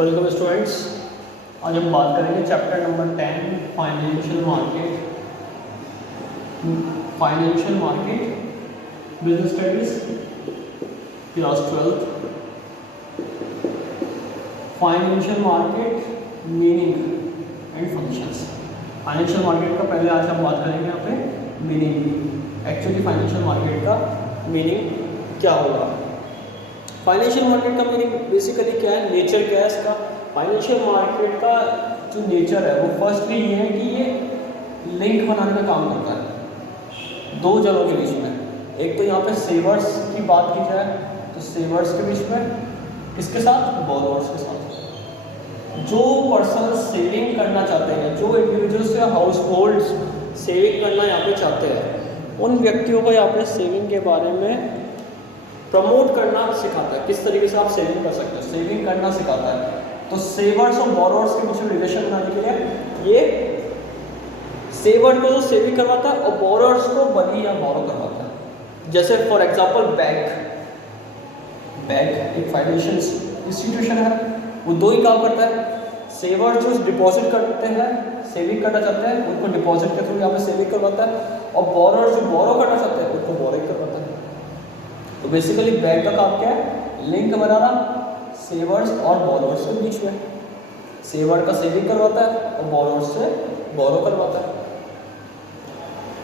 Welcome students. आज हम बात करेंगे chapter number 10 financial market business studies class 12। Financial market meaning and functions. Financial market का पहले आज हम बात करेंगे यहाँ पे मीनिंग। एक्चुअली फाइनेंशियल मार्केट का मीनिंग क्या होगा। फाइनेंशियल मार्केट का मीनिंग बेसिकली क्या है, नेचर क्या है इसका। फाइनेंशियल मार्केट का जो नेचर है वो फर्स्टली ये है कि ये लिंक बनाने का काम करता है दो जगहों के बीच में। एक तो यहाँ पे सेवर्स की बात की जाए तो सेवर्स के बीच में, किसके साथ, बोरोवर्स के साथ। जो पर्सन सेविंग करना चाहते हैं, जो इंडिविजुअल्स या हाउस होल्ड्स सेविंग करना यहाँ पे चाहते हैं, उन व्यक्तियों को यहाँ पे सेविंग के बारे में प्रमोट करना सिखाता है। किस तरीके से आप सेविंग कर सकते हो, सेविंग करना सिखाता है। तो सेवर्स और बोरोवर्स के बीच में रिलेशन बनाने के लिए ये सेवर को सेविंग करवाता है और बोरोवर्स को बनी या बोरो करवाता है। जैसे फॉर एग्जांपल बैंक एक फाइनेंशियल इंस्टीट्यूशन है, वो दो ही काम करता है। सेवर जो डिपॉजिट करते हैं, सेविंग करना चाहते हैं, उनको डिपॉजिट के थ्रू यहाँ पे सेविंग करवाता है, और बोरोवर्स जो बोरो करना चाहते हैं उनको बोरोइंग करवाता है। तो बेसिकली बैंक का काम क्या है, लिंक बनाना सेवर्स और बोरोवर्स के बीच में। सेवर का सेविंग करवाता है और बोरोवर्स से बोरो करवाता है।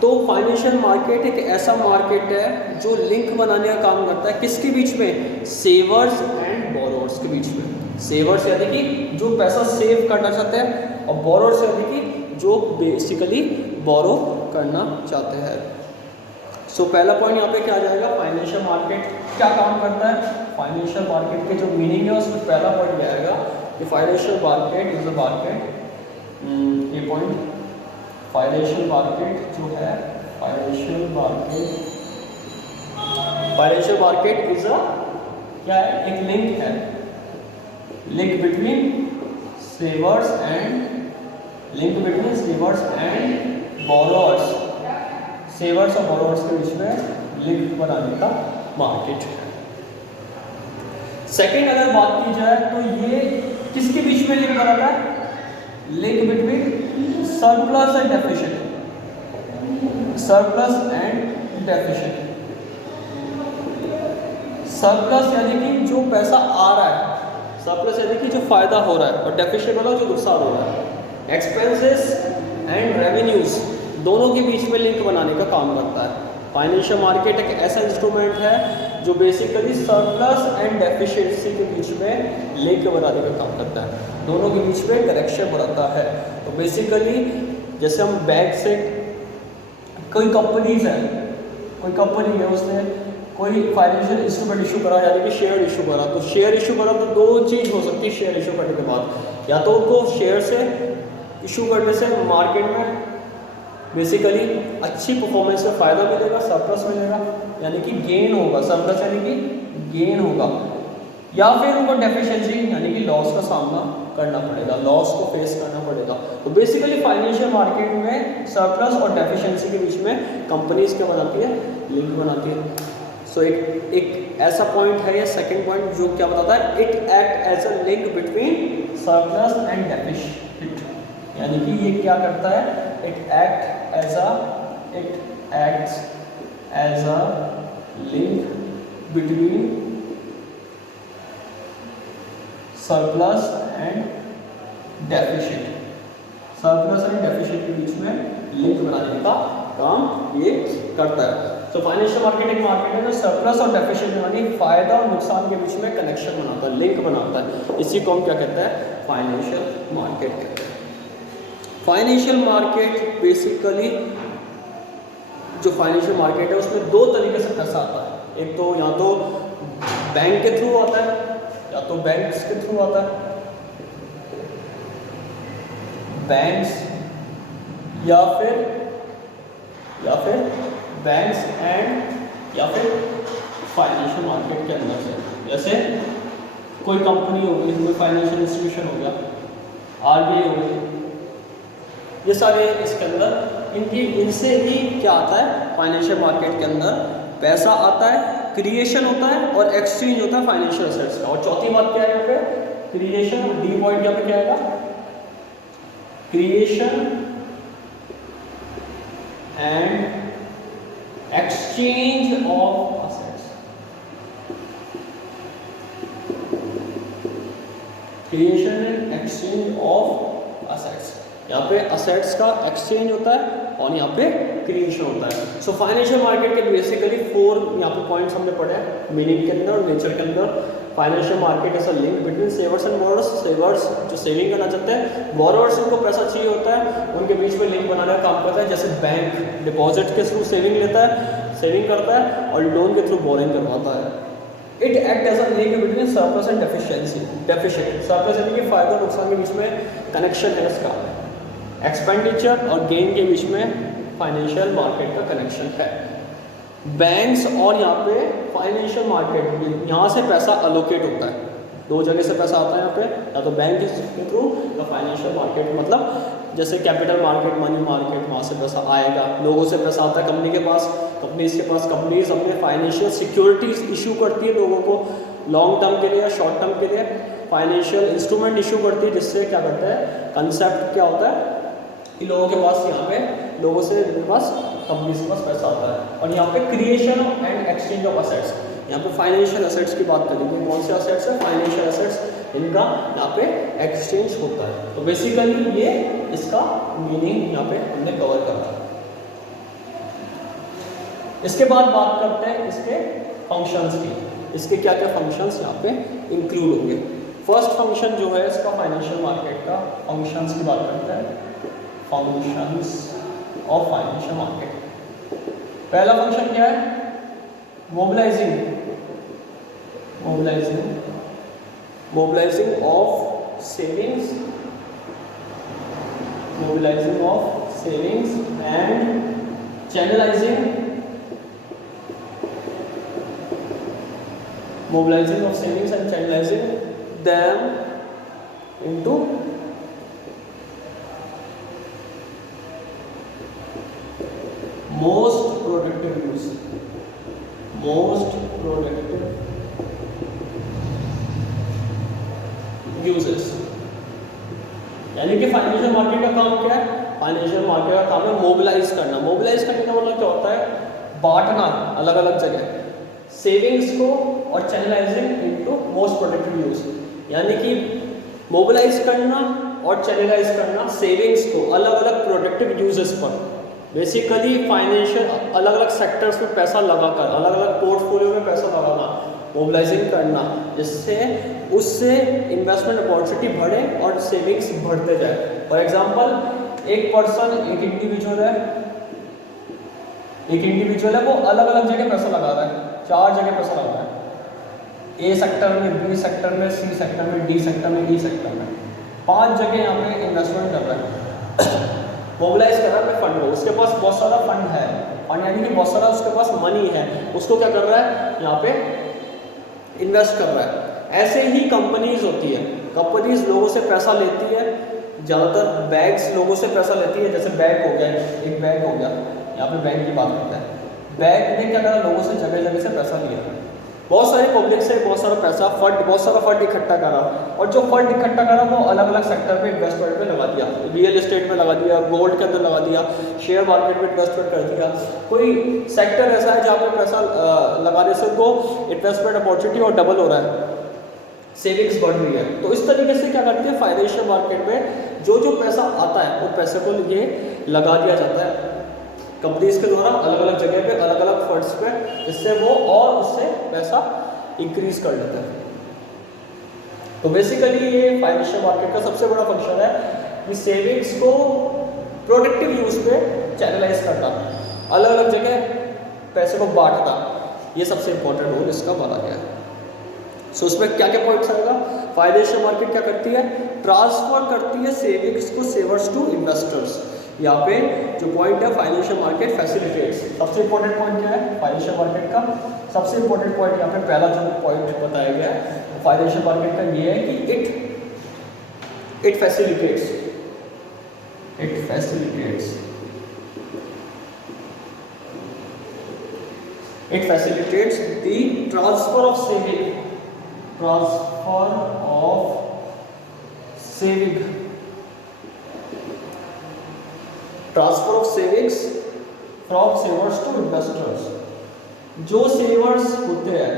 तो फाइनेंशियल मार्केट एक ऐसा मार्केट है जो लिंक बनाने का काम करता है, किसके बीच में, सेवर्स एंड बोरोवर्स के बीच में। सेवर्स यानी कि जो पैसा सेव करना चाहते हैं, और बोरोवर्स यानी कि जो बेसिकली बोरो करना चाहते हैं। सो पहला पॉइंट यहाँ पे क्या आ जाएगा, फाइनेंशियल मार्केट क्या काम करता है। फाइनेंशियल मार्केट के जो मीनिंग है उसमें पहला पॉइंट ये आएगा कि financial market is a market. ये पॉइंट, फाइनेंशियल मार्केट जो है, फाइनेंशियल मार्केट इज अ क्या है, एक लिंक है, link between savers and borrowers. Savers और बोरोवर्स के बीच में लिंक बनाने का मार्केट है। सेकेंड अगर बात की जाए तो ये किसके बीच में लिंक बनाता है, link between surplus and deficient. Surplus यानी कि जो पैसा आ रहा है, सरप्लस यानी कि जो फायदा हो रहा है, और डेफिशिएंट मतलब जो नुकसान हो रहा है। एक्सपेंसेस एंड रेवेन्यूज दोनों के बीच में लिंक बनाने का काम करता है। फाइनेंशियल मार्केट एक ऐसा इंस्ट्रूमेंट है जो बेसिकली सरप्लस एंड डेफिशिएंसी के बीच में लिंक बनाने का काम करता है, दोनों के बीच में कनेक्शन बनाता है। तो बेसिकली जैसे हम बैंक से, कोई कंपनीज है, कोई कंपनी है, उसने कोई फाइनेंशियल इंस्ट्रूमेंट इशू करा, यानी कि शेयर इशू करा, तो शेयर इशू करा तो दो चीज़ हो सकती है शेयर इशू करने के बाद। या तो उनको शेयर से इशू करने से मार्केट में बेसिकली अच्छी परफॉर्मेंस में फ़ायदा मिलेगा, सरप्लस मिलेगा, यानी कि गेन होगा, सरप्लस यानी कि गेन होगा, या फिर उनको डेफिशिएंसी यानी कि लॉस का सामना करना पड़ेगा, लॉस को फेस करना पड़ेगा। तो बेसिकली फाइनेंशियल मार्केट में सरप्लस और डेफिशिएंसी के बीच में कंपनीज क्या बनाती है, लिंक बनाती है। सो एक ऐसा पॉइंट है ये सेकेंड पॉइंट जो क्या बताता है, it act as a link between surplus and deficient. यानी कि ये क्या करता है, it acts as a link between surplus and deficient. Surplus and deficient के बीच में लिंक बनाने का काम ये करता है। तो फाइनेंशियल मार्केट एक मार्केट है जो सरप्लस और डेफिशिएंट यानी फायदा और नुकसान के बीच में कनेक्शन बनाता है, लिंक बनाता है। इसी को हम क्या कहते हैं, फाइनेंशियल मार्केट कहते हैं। फाइनेंशियल मार्केट बेसिकली जो फाइनेंशियल मार्केट है उसमें दो तरीके से पैसा आता है। एक तो या तो बैंक के थ्रू आता है, या तो बैंक्स के थ्रू आता है। बैंक्स या फिर बैंक्स एंड या फिर फाइनेंशियल मार्केट के अंदर से, जैसे कोई कंपनी हो गई, कोई फाइनेंशियल इंस्टीट्यूशन हो गया, आरबीआई हो गई, ये सारे इसके अंदर इनसे ही क्या आता है, फाइनेंशियल मार्केट के अंदर पैसा आता है, क्रिएशन होता है और एक्सचेंज होता है फाइनेंशियल एसेट्स का। और चौथी बात क्या है यहाँ पे, क्रिएशन, डी पॉइंट यहाँ पे क्या आएगा, creation and exchange of assets, creation and exchange of assets. यहाँ पे असेट्स का एक्सचेंज होता है और यहाँ पे क्रिएशन होता है। सो फाइनेंशियल मार्केट के बेसिकली 4 यहाँ पे पॉइंट्स हमने पढ़े हैं मीनिंग के अंदर और नेचर के अंदर। Financial market is a link between savers and borrowers. Savers जो सेविंग करना चाहते हैं, बोरोवर्स इनको पैसा चाहिए होता है, उनके बीच में लिंक बनाने का काम करता है। जैसे बैंक डिपॉजिट के थ्रू सेविंग लेता है, सेविंग करता है और लोन के थ्रू बोरिंग करवाता है। It act as a link between surplus and deficiency, deficient surplus यानी कि फायदा नुकसान के बीच में कनेक्शन है इसका। एक्सपेंडिचर और गेन के बीच में फाइनेंशियल मार्केट का कनेक्शन है। बैंक्स और यहाँ पे फाइनेंशियल मार्केट, यहाँ से पैसा अलोकेट होता है, 2 जगह से पैसा आता है यहाँ पे, या तो बैंक के थ्रू या फाइनेंशियल मार्केट, मतलब जैसे कैपिटल मार्केट, मनी मार्केट, वहाँ से पैसा आएगा, लोगों से पैसा आता है कंपनी के पास, कंपनीज के पास। कंपनीज अपने फाइनेंशियल सिक्योरिटीज इशू करती है लोगों को लॉन्ग टर्म के लिए या शॉर्ट टर्म के लिए, फाइनेंशियल इंस्ट्रूमेंट इशू करती है, जिससे क्या करता है, कंसेप्ट क्या होता है कि लोगों के पास, यहाँ पे लोगों से पास, कंपनीज के पास पैसा आता है। और यहाँ पे creation and exchange of assets, यहाँ पे फाइनेंशियल असेट्स की बात करेंगे। कौन से असेट्स है, फाइनेंशियल असेट्स, इनका यहाँ पे एक्सचेंज होता है। तो बेसिकली ये इसका मीनिंग यहाँ पे हमने कवर करा। इसके बाद बात करते हैं इसके फंक्शंस की, इसके क्या क्या फंक्शंस यहाँ पे इंक्लूड होंगे। फर्स्ट फंक्शन जो है इसका फाइनेंशियल मार्केट का, फंक्शंस की बात करते हैं, फंक्शंस ऑफ फाइनेंशियल मार्केट। पहला फंक्शन क्या है, mobilising, mobilising of savings, mobilising of savings and channelising, mobilizing of savings and channelizing them into most productive use, most productive uses। यानी कि फाइनेंशियल मार्केट का काम क्या है, फाइनेंशियल मार्केट का काम है मोबिलाइज करना। मोबिलाइज करने का मतलब क्या होता है, बांटना अलग अलग जगह सेविंग्स को और channelising into most productive use, यानी कि मोबिलाइज करना और चैनलाइज करना सेविंग्स को अलग अलग प्रोडक्टिव यूजेस पर। बेसिकली फाइनेंशियल अलग अलग सेक्टर्स में पैसा लगाकर, अलग अलग पोर्टफोलियो में पैसा लगाना, मोबिलाइजिंग करना, जिससे उससे इन्वेस्टमेंट अपॉर्चुनिटी बढ़े और सेविंग्स बढ़ते जाए। फॉर एग्जांपल, एक पर्सन, एक इंडिविजुअल है, वो अलग अलग जगह पैसा लगा रहा है, 4 जगह पैसा लगा रहा है, ए सेक्टर में, बी सेक्टर में, सी सेक्टर में, डी सेक्टर में, ई सेक्टर में, 5 जगह यहाँ पे इन्वेस्टमेंट कर रहा है, मोबिलाइज कर रहा है फंड को। उसके पास बहुत सारा फंड है, फंड यानी कि बहुत सारा उसके पास मनी है, उसको क्या कर रहा है, यहाँ पे इन्वेस्ट कर रहा है। ऐसे ही कंपनीज होती है, कंपनीज लोगों से पैसा लेती है, ज़्यादातर बैंक्स लोगों से पैसा लेती है। जैसे बैंक हो गया, एक बैंक हो गया, यहाँ पे बैंक की बात करते हैं। बैंक ने क्या करा, लोगों से जगह जगह से पैसा लिया, बहुत सारी पब्लिक से बहुत सारा पैसा, बहुत सारा फंड इकट्ठा करा, और जो फंड इकट्ठा करा वो अलग अलग सेक्टर पे इन्वेस्टमेंट में लगा दिया, रियल एस्टेट में लगा दिया, गोल्ड के अंदर लगा दिया, शेयर मार्केट में इन्वेस्टमेंट कर दिया। कोई सेक्टर ऐसा है जहाँ पे पैसा लगाने से उनको इन्वेस्टमेंट अपॉर्चुनिटी और डबल हो रहा है, सेविंग्स बढ़ रही है। तो इस तरीके से क्या करती है, फाइनेंशियल मार्केट में जो जो पैसा आता है वो पैसे को ये लगा दिया जाता है कंपनीज के द्वारा अलग अलग जगह पे, अलग अलग फंड्स पे, जिससे वो और उससे पैसा इंक्रीज कर लेते हैं। तो बेसिकली ये फाइनेंशियल मार्केट का सबसे बड़ा फंक्शन है कि सेविंग्स को प्रोडक्टिव यूज पे चैनलाइज करना, अलग अलग जगह पैसे को बांटना, ये सबसे इंपॉर्टेंट रोल इसका माना गया है। सो उसमें क्या क्या पॉइंट्स आएगा, फाइनेंशियल मार्केट क्या करती है, ट्रांसफर करती है सेविंग्स को सेवर्स टू इन्वेस्टर्स। यहाँ पे जो पॉइंट है, फाइनेंशियल मार्केट फैसिलिटेट्स, सबसे इंपॉर्टेंट पॉइंट क्या है फाइनेंशियल मार्केट का, सबसे इंपॉर्टेंट पॉइंट यहाँ पे पहला जो पॉइंट बताया गया है फाइनेंशियल मार्केट का ये है कि it facilitates the transfer of saving, transfer of savings from savers to investors. जो सेवर्स होते हैं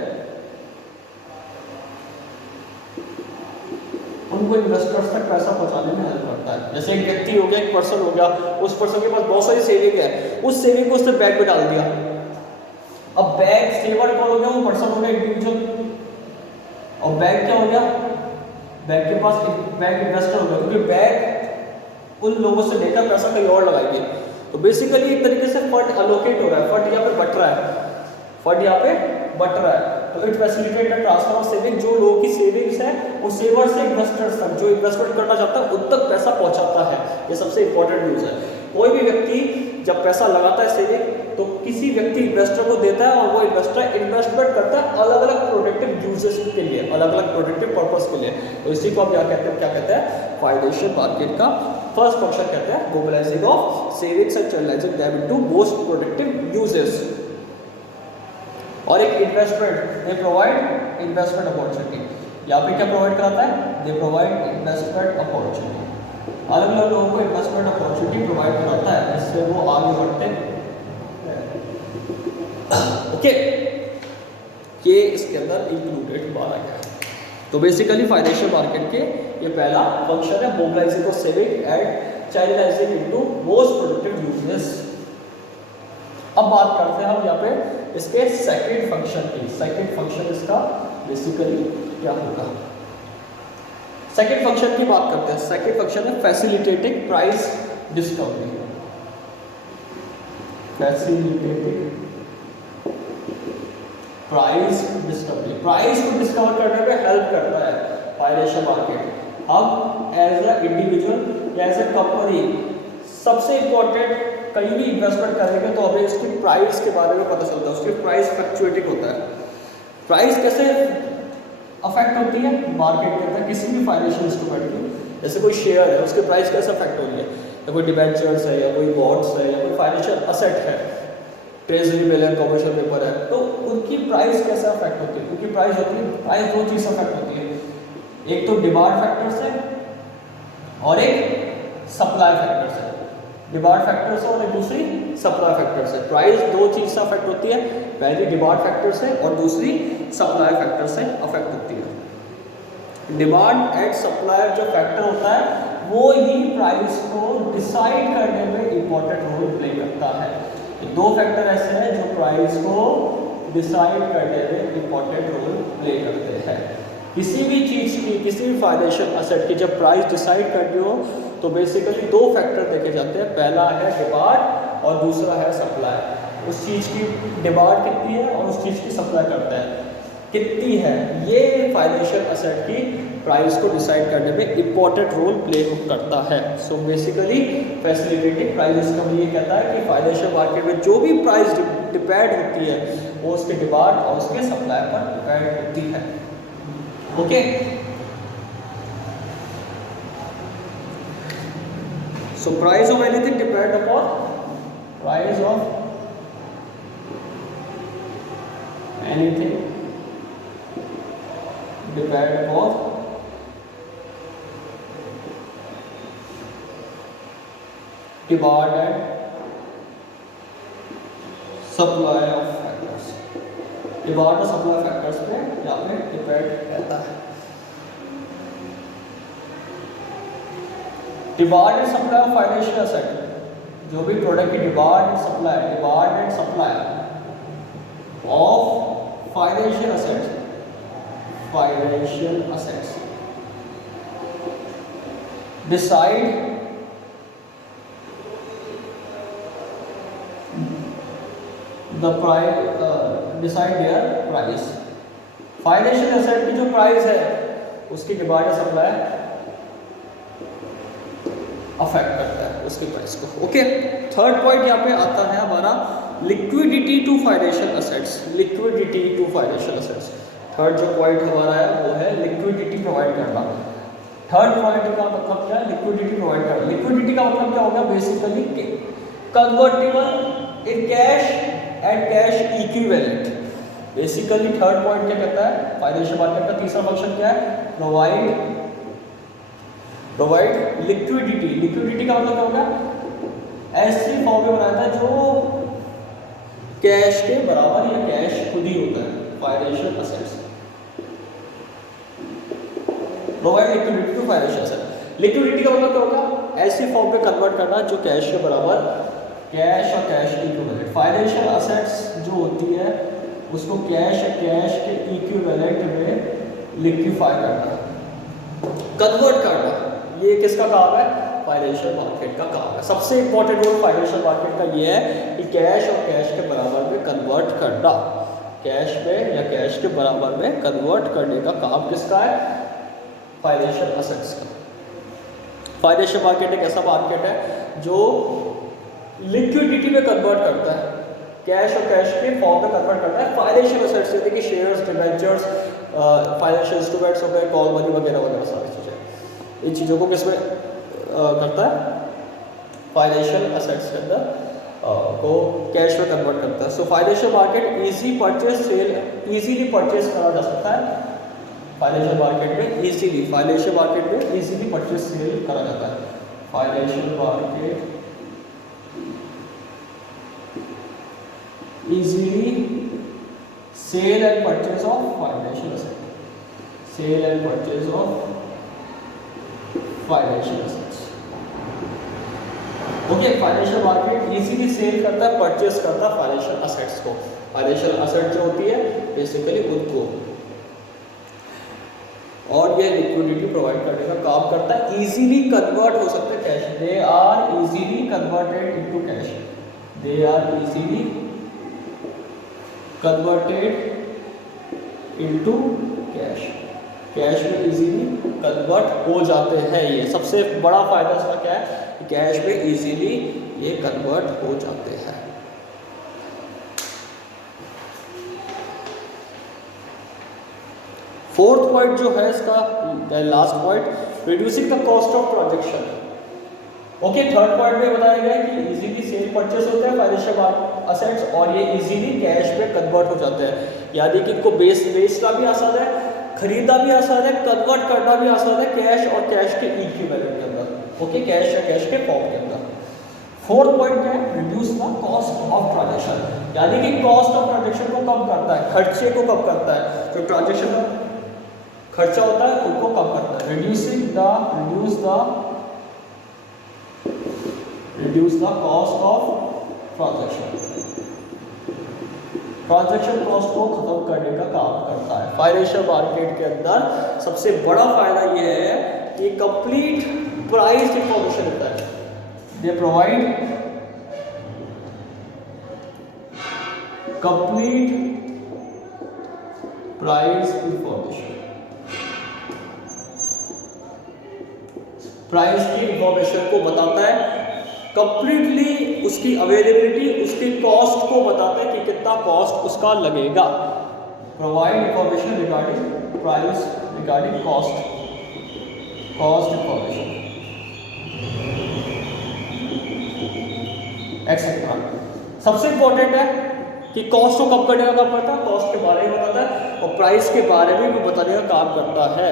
उनको इन्वेस्टर्स तक पैसा पहुंचाने में हेल्प करता है। जैसे एक व्यक्ति हो गया, एक पर्सन हो गया, उस पर्सन के पास बहुत सारी सेविंग है, उस सेविंग को उसने बैग में डाल दिया। अब बैग सेवर कौन हो गया? वो पर्सन हो गया इंडिविजुअल, और बैग क्या हो गया? बैग के पास बैग इन्वेस्टर हो गया, क्योंकि बैग उन लोगों से लेकर पैसा कहीं और लगाएंगे। तो बेसिकली एक तरीके से फंड अलोकेट हो रहा है, फंड यहाँ पे बट रहा है, फंड यहाँ पे बट रहा है। तो it facilitate the transfer of saving, जो लोगों की सेविंग्स है वो सेवर से इन्वेस्टर्स तक, जो इन्वेस्टमेंट करना चाहता है उन तक पैसा पहुंचाता है। ये सबसे इंपॉर्टेंट न्यूज़ है। कोई भी व्यक्ति जब पैसा लगाता है सेविंग, तो किसी व्यक्ति इन्वेस्टर को देता है और वो इन्वेस्टर इन्वेस्टमेंट करता है अलग अलग प्रोडक्टिव यूजेस के लिए, अलग अलग प्रोडक्टिव पर्पस के लिए। तो इसी को हम क्या कहते हैं? क्या कहते हैं? फाइनेंशियल मार्केट का फर्स्ट फंक्शन कहते हैं mobilising of savings and channelising them into most productive uses. और एक investment, they provide investment opportunity. यहाँ पे क्या प्रोवाइड कराता है? They provide investment opportunity. अलग अलग लोगों को इन्वेस्टमेंट अपॉर्चुनिटी प्रोवाइड कराता है, जिससे वो आगे बढ़ते हैं। ओके, ये इसके अंदर इंक्लूडेड माना गया है। तो बेसिकली फाइनेंशियल मार्केट के ये पहला फंक्शन है mobilising of saving and channelising into most productive uses. अब बात करते हैं हम यहाँ पे इसके सेकंड फंक्शन की। सेकंड फंक्शन इसका बेसिकली क्या होगा? सेकंड फंक्शन की बात करते हैं। सेकंड फंक्शन है facilitating price discovery. Facilitating price discovery, price को डिस्कवर करने में हेल्प करता है फाइनेंशियल मार्केट। हम एज अ इंडिविजुअल या एज अ कंपनी सबसे इंपॉर्टेंट कहीं भी इन्वेस्टमेंट करेंगे तो हमें उसकी प्राइस के बारे में पता चलता है। उसकी प्राइस फ्लक्चुएटिंग होता है। प्राइस कैसे अफेक्ट होती है मार्केट के अंदर? किसी भी फाइनेंशियल इंस्ट्रूमेंट की, जैसे कोई शेयर है, उसकी प्राइस कैसे अफेक्ट हो रही है, या कोई डिबेंचर्स है, या कोई बॉन्ड्स है, या कोई फाइनेंशियल असेट है, ट्रेजरी बिल है, कमर्शियल पेपर है, तो उनकी प्राइस कैसे अफेक्ट होती है? उनकी प्राइस होती है, प्राइस दो चीज़ अफेक्ट होती है, एक तो डिमांड फैक्टर से और एक सप्लाई फैक्टर से। डिमांड फैक्टर से और एक दूसरी सप्लाई फैक्टर से। प्राइस दो चीज़ से अफेक्ट होती है, पहली डिमांड फैक्टर से और दूसरी सप्लाई फैक्टर से अफेक्ट होती है। डिमांड एंड सप्लाई जो फैक्टर होता है वो ही प्राइस को डिसाइड करने में इंपॉर्टेंट रोल प्ले करता है। दो फैक्टर ऐसे हैं जो प्राइस को डिसाइड करने में इंपॉर्टेंट रोल प्ले करते हैं। किसी भी चीज़ की, किसी भी फाइनेंशियल असेट की जब प्राइस डिसाइड करनी हो तो बेसिकली दो फैक्टर देखे जाते हैं। पहला है डिमांड और दूसरा है सप्लाई। उस चीज़ की डिमांड कितनी है और उस चीज़ की सप्लाई करता है कितनी है, ये फाइनेंशियल असेट की प्राइस को डिसाइड करने में इंपॉर्टेंट रोल प्ले करता है। So basically facilitating price discovery ये कहता है कि फाइनेंशियल मार्केट में जो भी प्राइस डिपेंड होती है वो उसके डिमांड और उसके सप्लाई पर डिपेंड होती है। Okay, so price of anything depend upon price of anything depend upon demand and supply of factors। Demand और सप्लाई फैक्टर्स पे यहाँ पे डिपेंड रहता है। Demand and supply of financial asset, जो भी प्रोडक्ट की demand and supply of financial assets decide the price, decide there price. Financial asset की जो प्राइस है उसकी डिमांड और सप्लाई अफेक्ट करता है उसकी प्राइस को। ओके, थर्ड पॉइंट यहाँ पे आता है हमारा liquidity to financial assets. Liquidity to financial assets, third जो पॉइंट हमारा है वो है लिक्विडिटी प्रोवाइड करना। थर्ड पॉइंट का मतलब क्या है? लिक्विडिटी प्रोवाइड करना। लिक्विडिटी का मतलब क्या होगा? Basically convertible in cash and cash equivalent. Basically third point क्या कहता है? फाइनेंशियल मार्केट का तीसरा फंक्शन क्या है? प्रोवाइड प्रोवाइड लिक्विडिटी, लिक्विडिटी का मतलब क्या होगा, ऐसी फॉर्म में बनाया था जो कैश के बराबर या कैश खुद ही होता है, financial assets, provide liquidity to financial asset. Liquidity का मतलब क्या होगा, ऐसी फॉर्म में कन्वर्ट करना जो कैश के बराबर, कैश और कैश के इक्विवेलेंट, फाइनेंशियल असेट्स जो होती है उसको कैश के इक्विवेलेंट में लिक्विफाई करना, कन्वर्ट करना, ये किसका काम है, फाइनेंशियल मार्केट का काम है। सबसे इंपॉर्टेंट रोल फाइनेंशियल मार्केट का ये है कि कैश और कैश के बराबर में कन्वर्ट करना, कैश में या कैश के बराबर में कन्वर्ट करने का काम किसका है, फाइनेंशियल असेट्स का। फाइनेंशियल मार्केट एक ऐसा मार्केट है जो लिक्विडिटी में कन्वर्ट करता है, कैश और कैश के फॉर्म में कन्वर्ट करता है फाइनेंशियल असेट्स, जैसे कि शेयर्स, डिबेंचर्स, फाइनेंशियल इंस्ट्रूमेंट्स हो गए, कॉल मनी वगैरह वगैरह सारी चीज़ें, इन चीज़ों को किसमें करता है, फाइनेंशियल असेट्स के अंदर को कैश में कन्वर्ट करता है। So financial market easy purchase sale, easily purchase करा जा सकता है फाइनेंशियल मार्केट में, इजीली, फाइनेंशियल मार्केट में इजीली परचेज सेल करा जाता है, financial market easily sale and purchase of financial asset, sale and purchase of financial assets. Okay, financial market easily sale करता है, परचेज करता है फाइनेंशियल असेट्स को, फाइनेंशियल असेट जो होती है बेसिकली उनको, और ये लिक्विडिटी प्रोवाइड करने का काम करता है, इजीली कन्वर्ट हो सकते हैं cash, they are easily converted into cash, they are easily converted into cash, cash में इजीली कन्वर्ट हो जाते हैं। ये सबसे बड़ा फायदा इसका क्या है, कैश में इजीली ये कन्वर्ट हो जाते हैं। फोर्थ पॉइंट जो है इसका, last point, reducing the cost of transaction. Okay, third point में बताया गया कि इजीली सेल परचेस होते हैं फाइनेंशियल असेट्स और ये इजीली कैश में कन्वर्ट हो जाते हैं, यानी कि इनको बेचना भी आसान है, खरीदना भी आसान है, कन्वर्ट करना भी आसान है कैश और कैश के इक्विवेलेंट के अंदर, ओके, कैश या कैश के फॉर्म के अंदर। फोर्थ पॉइंट क्या है, reduce the cost of transaction, यानी कि कॉस्ट ऑफ ट्रांजैक्शन को कम करता है, खर्चे को कम करता है, जो ट्रांजैक्शन का खर्चा होता है उनको कम करता है। Reduce the cost of transaction cost को खत्म करने का काम करता है। फाइनेंशियल मार्केट के अंदर सबसे बड़ा फायदा यह है कि कंप्लीट प्राइस इंफॉर्मेशन होता है, they provide complete price information, price की इंफॉर्मेशन को बताता है कंप्लीटली, उसकी अवेलेबिलिटी, उसकी कॉस्ट को बताता है कि कितना कॉस्ट उसका लगेगा। Provide information regarding price, regarding cost information etcetera. सबसे इंपॉर्टेंट है कि कॉस्ट को कम करने का काम करता है, कॉस्ट के बारे में बताता है और प्राइस के बारे में भी बताने का काम करता है।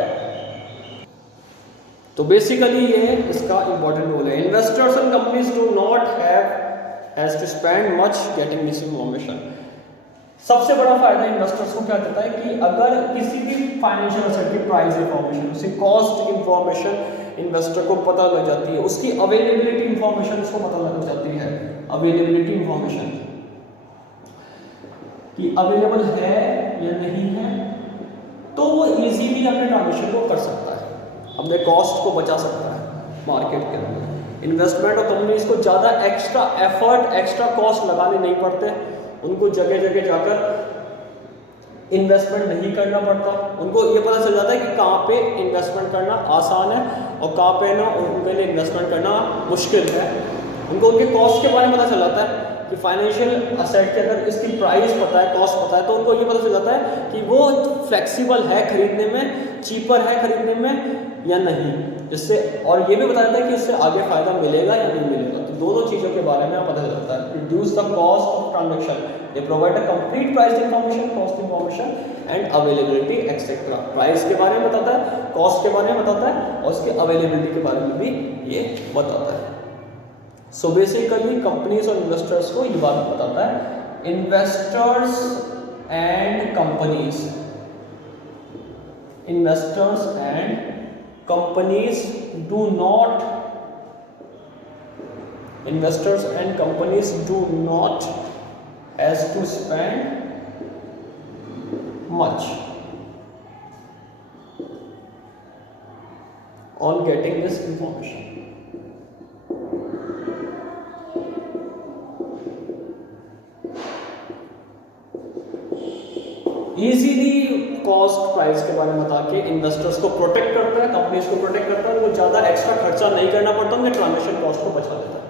तो बेसिकली ये इसका इंपॉर्टेंट रोल है। Investors and companies do not have to spend much getting this information. सबसे बड़ा फायदा इन्वेस्टर्स को क्या देता है कि अगर किसी भी फाइनेंशियल एसेट की प्राइस इंफॉर्मेशन, उसकी कॉस्ट इंफॉर्मेशन इन्वेस्टर को पता लग जाती है, उसकी अवेलेबिलिटी इंफॉर्मेशन उसको पता लग जाती है, अवेलेबिलिटी इंफॉर्मेशन कि अवेलेबल है या नहीं है, तो वो इजीली अपने ट्रांजेक्शन को कर सकता है, अपने कॉस्ट को बचा सकता है मार्केट के अंदर। इन्वेस्टमेंट और कंपनीज को ज़्यादा एक्स्ट्रा एफर्ट, एक्स्ट्रा कॉस्ट लगाने नहीं पड़ते, उनको जगह जगह जाकर इन्वेस्टमेंट नहीं करना पड़ता, उनको ये पता चल जाता है कि कहाँ पे इन्वेस्टमेंट करना आसान है और कहाँ पे ना उनके लिए इन्वेस्टमेंट करना मुश्किल है। उनको उनके कॉस्ट के बारे में पता चल जाता है कि फाइनेंशियल असेट के अंदर इसकी प्राइस पता है, कॉस्ट पता है, तो उनको ये पता चल जाता है कि वो फ्लेक्सिबल है खरीदने में, चीपर है खरीदने में या नहीं, जिससे और ये भी बता देता है कि इससे आगे फ़ायदा मिलेगा या नहीं मिलेगा। तो दोनों चीज़ों के बारे में पता चलता है। Reduce the cost of transaction, they provide a complete price information, cost information and availability etcetera. Price के बारे में बताता है, कॉस्ट के बारे में बताता है और उसके अवेलेबिलिटी के बारे में भी ये बताता है। सो बेसिकली कंपनीज और इन्वेस्टर्स को ये बात बताता है। Investors and companies, investors and companies do not has to spend much on getting this information. Easily cost price के बारे में बता के इन्वेस्टर्स को प्रोटेक्ट करता है, कंपनीज को प्रोटेक्ट करता है, उनको ज़्यादा एक्स्ट्रा खर्चा नहीं करना पड़ता, उनके ट्रांजेक्शन कॉस्ट को बचा लेता है,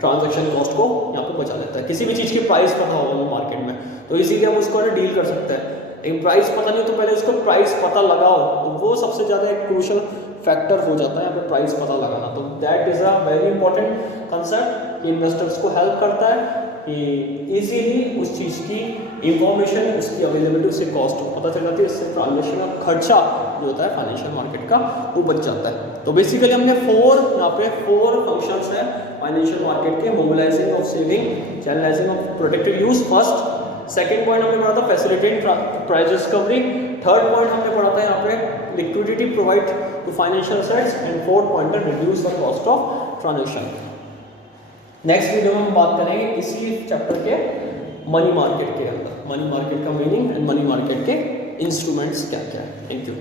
ट्रांजेक्शन कॉस्ट को यहाँ पे बचा लेता है। किसी भी चीज़ की प्राइस पता होगा मार्केट में तो इसीलिए हम उसको डील कर सकते हैं। लेकिन प्राइस पता नहीं तो पहले उसको प्राइस पता लगाओ, तो वो सबसे ज़्यादा एक क्रूशल फैक्टर हो जाता है यहाँ पे प्राइस पता लगाना। तो that is a very important concept कि इन्वेस्टर्स को हेल्प करता है कि इजीली उस चीज़ की इंफॉर्मेशन, उसकी अवेलेबिलिटी, उसकी कॉस्ट पता चल जाती है। इससे ट्रांजेक्शन का खर्चा जो होता है फाइनेंशियल मार्केट का वो बच जाता है। तो बेसिकली हमने यहाँ पे फोर फंक्शंस हैं फाइनेंशियल मार्केट के। Mobilising of saving, channelising of protective use first, second point हमने पढ़ा था facilitate price discovery, third point हमने पढ़ा था यहाँ पे liquidity provide to financial assets and fourth point है reduce the cost of transaction. Next video में हम बात करेंगे इसी चैप्टर के मनी मार्केट के अंदर, मनी मार्केट का मीनिंग एंड मनी मार्केट के इंस्ट्रूमेंट्स क्या क्या है। Thank you.